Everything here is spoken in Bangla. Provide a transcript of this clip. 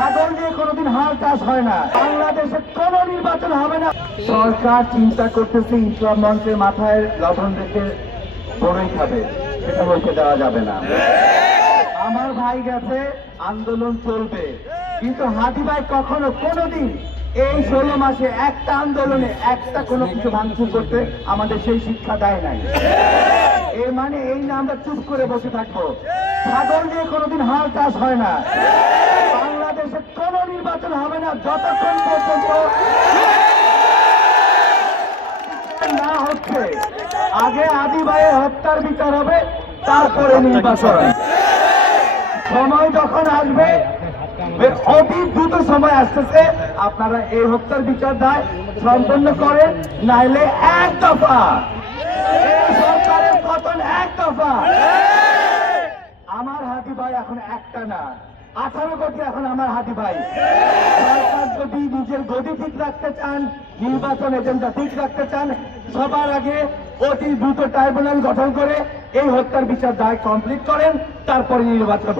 ছাগল দিয়ে কোনোদিন হাল চাষ হয় না। বাংলাদেশে কোনো নির্বাচন হবে না। সরকার চিন্তা করতেছে ইসলাম মঞ্চের মাথায় লবণ রেখে বড়ই খাবে, সেটা বলতে দেওয়া যাবে না। আমার ভাই গেছে, আন্দোলন চলবে, কিন্তু হাদি ভাই কখনো কোনোদিন এই 16 মাসে একটা আন্দোলনে একটা কোনো কিছু ভাঙচুর করতে আমাদের সেই শিক্ষা দেয় নাই। এর মানে এই না আমরা চুপ করে বসে থাকবো। ছাগল দিয়ে কোনোদিন হাল চাষ হয় না। বাংলাদেশে কোনো নির্বাচন হবে না যতক্ষণ পর্যন্ত না হচ্ছে। আগে আদি ভাইয়ের হত্যার বিচার হবে, তারপরে নির্বাচন। সময় যখন আসবে, অতি দ্রুত সময় আসতেছে, আপনারা এই হত্যার বিচার দায় সম্পন্ন করেন, নাইলে এক দফা এই সরকারের পতন, এক দফা। আমার হাদি ভাই এখন একটা না, 18 কোটি এখন আমার হাদি ভাই। সরকার যদি নিজের গদি ঠিক রাখতে চান, নির্বাচন এজেন্ডা ঠিক রাখতে চান, সবার আগে অতি দ্রুত ট্রাইব্যুনাল গঠন করে এই হত্যার বিচার দায় কমপ্লিট করেন, তারপরে নির্বাচন।